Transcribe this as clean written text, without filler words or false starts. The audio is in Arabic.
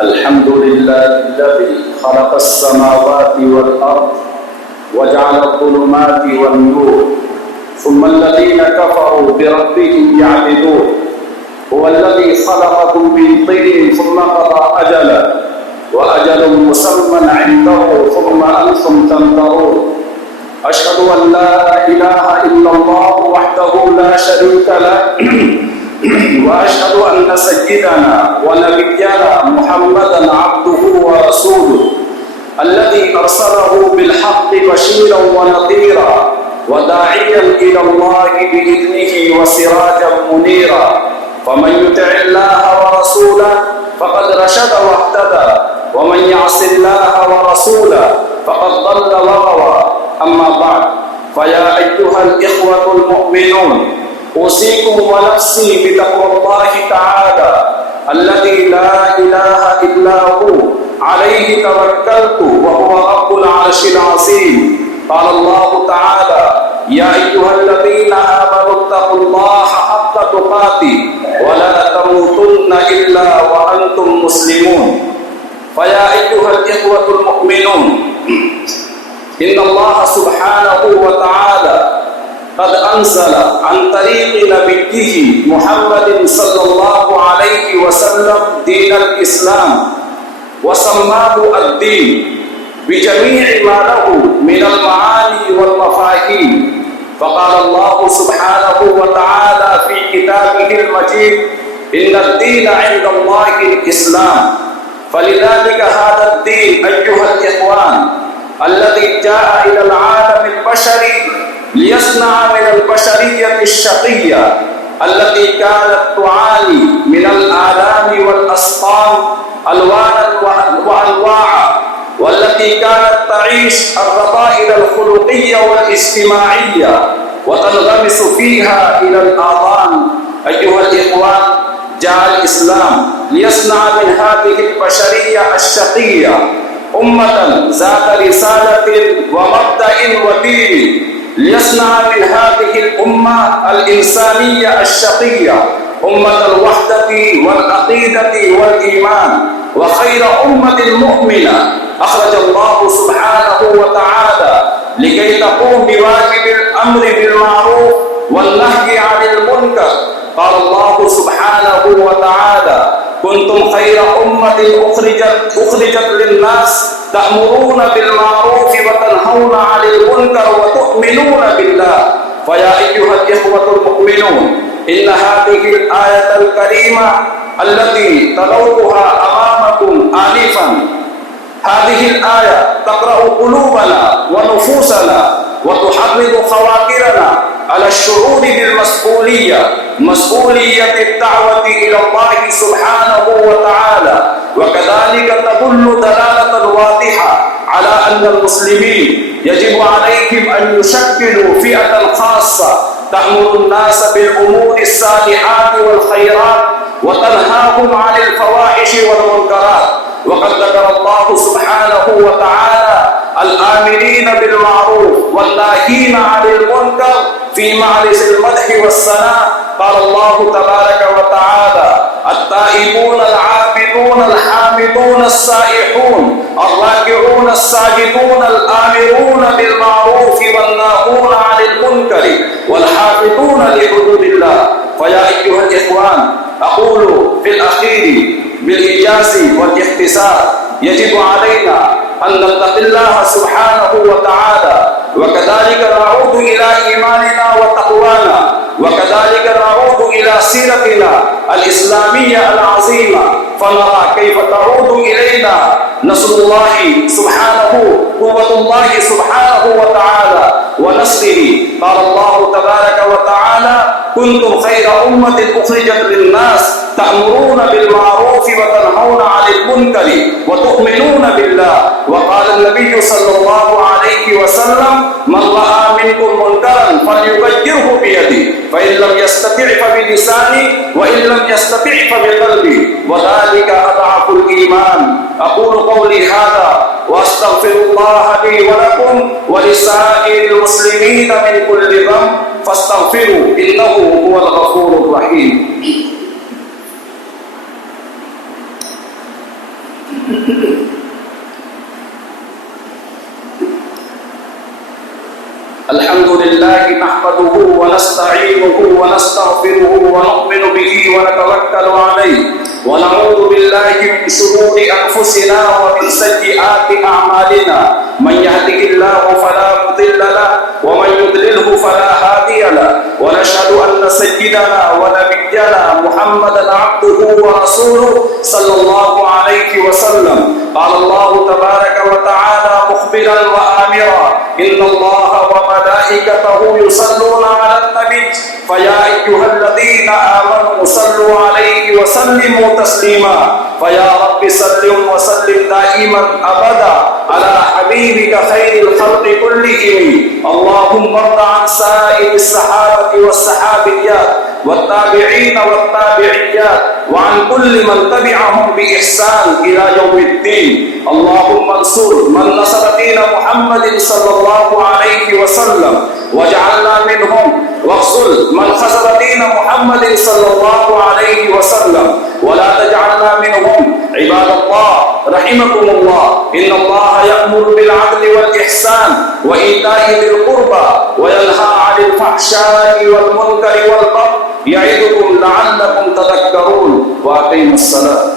الحمد لله الذي خلق السماوات والأرض وجعل الظلمات والنور ثم الذين كفروا بربهم يعبدون هو الذي خلقكم من طين ثم قضى أجلا وأجل مسمى عنده ثم أنتم تنظرون أشهد أن لا إله إلا الله وحده لا شريك له وأشهد أن سيدنا ونبينا محمدا عبده ورسوله الذي أرسله بالحق بشيرا ونذيرا وداعيا إلى الله بإذنه وسراجا منيرا فمن يطع الله ورسوله فقد رشد واهتدى ومن يعص الله ورسوله فقد ضل وغوى أما بعد فيا أيها الإخوة المؤمنون أوصيكم ونفسي بتقوى الله تعالى الذي لا إله إلا هو عليه توكلت وهو رب العرش العظيم قال الله تعالى يا أيها الذين آمنوا اتقوا الله حق تقاته ولا تموتن إلا وأنتم مسلمون فيا أيها الإخوة المؤمنون إن الله سبحانه وتعالى قد أنزل عن طريق نبيه محمد صلى الله عليه وسلم دين الإسلام وسماه الدين بجميع ما له من المعاني والمفاهيم فقال الله سبحانه وتعالى في كتابه المجيد إن الدين عند الله الإسلام فلذلك هذا الدين أيها الإخوان الذي جاء إلى العالم البشري ليصنع من البشرية الشقية التي كانت تعاني من الآلام والأسقام ألوانا وأنواعا والتي كانت تعيش الرذائل الخلقية والاجتماعية وتنغمس فيها إلى الآذان أيها الإخوان جاء الإسلام ليصنع من هذه البشرية الشقية أمة ذات رسالة ومبدأ ودين ليصنع من هذه الأمة الإنسانية الشقية أمة الوحدة والعقيدة والإيمان وخير أمة مؤمنة أخرج الله سبحانه وتعالى لكي تقوم بواجب الأمر بالمعروف والنهي عن المنكر قال الله سبحانه وتعالى كنتم خير أمة أخرجت للناس تأمرون بالمعروف وتنهون عن المنكر وتؤمنون بالله فيا أيها الإخوة المؤمنون إن هذه الآية الكريمة التي تلوتها أمامكم آنفا هذه الآية تقرأ قلوبنا ونفوسنا وتحرض خواطرنا على الشعور بالمسؤولية مسؤولية الدعوة إلى الله سبحانه وتعالى وكذلك تدل دلالة واضحة على أن المسلمين يجب عليهم أن يشكلوا فئة خاصة تأمر الناس بالأمور الصالحات والخيرات وتنهاهم عن الفواحش والمنكرات وقد ذكر الله سبحانه وتعالى الآمرين بالمعروف والناهين عن المنكر في معرض المدح والثناء قال الله تبارك وتعالى التائبون العابدون الحامدون السائحون الراكعون الساجدون الآمرون بالمعروف والناهون عن المنكر والحافظون لحدود الله فيا أيها الإخوان أقول في الأخير بالإيجاز والاختصار يجب علينا أن نتقي الله سبحانه وتعالى وكذلك نعود إلى إيماننا وتقوانا وكذلك نعود إلى سيرتنا الإسلامية العظيمة فنرى كيف تعود إلينا نصر الله سبحانه قوة الله سبحانه وتعالى ونصره قال الله تبارك وتعالى كنتم خير أمة أخرجت للناس تأمرون بالمعروف وتنهون عن المنكر وتؤمنون بالله وقال النبي صلى الله عليه وسلم من رأى منكم منكرا فليغيره بيده فإن لم يستطع فبلسانه وإن لم يستطع فبقلبه وذلك أضعف الإيمان أقول قولي هذا وأستغفر الله لي ولكم ولسائر المسلمين من كل ذنب فاستغفروا إنه هو الغفور الرحيم الحمد لله نحمده ونستعينه ونستغفره ونؤمن به ونتوكل عليه ونعوذ بالله من شرور أنفسنا ومن سيئات أعمالنا من يهده الله فلا مضل له ومن يضلله فلا هادي له ونشهد أن سيدنا ونبينا محمدا عبده ورسوله صلى الله عليه وسلم. قال الله تبارك وتعالى مخبرا وآمرا إن الله وملائكته يصلون على النبي فيا أيها الذين آمنوا صلوا عليه وسلموا تسليما. فيا رب سلم وسلم دائما أبدا على حبيبك خير الخلق كلهم. اللهم ارض عن سائر الصحابة والصحابيات والتابعين والتابعيات وعن كل من تبعهم بإحسان إلى يوم الدين. اللهم انصر من نصر دين محمد صلى الله عليه وسلم واجعلنا منهم، واخذل من خذل دين محمد صلى الله عليه وسلم ولا تجعلنا منهم. عباد الله رحمكم الله، إن الله يأمر بالعدل والإحسان وإيتاء ذي القربى وينهى عن الفحشاء والمنكر والبغي يعظكم لعلكم تذكرون. وأقيموا الصلاة.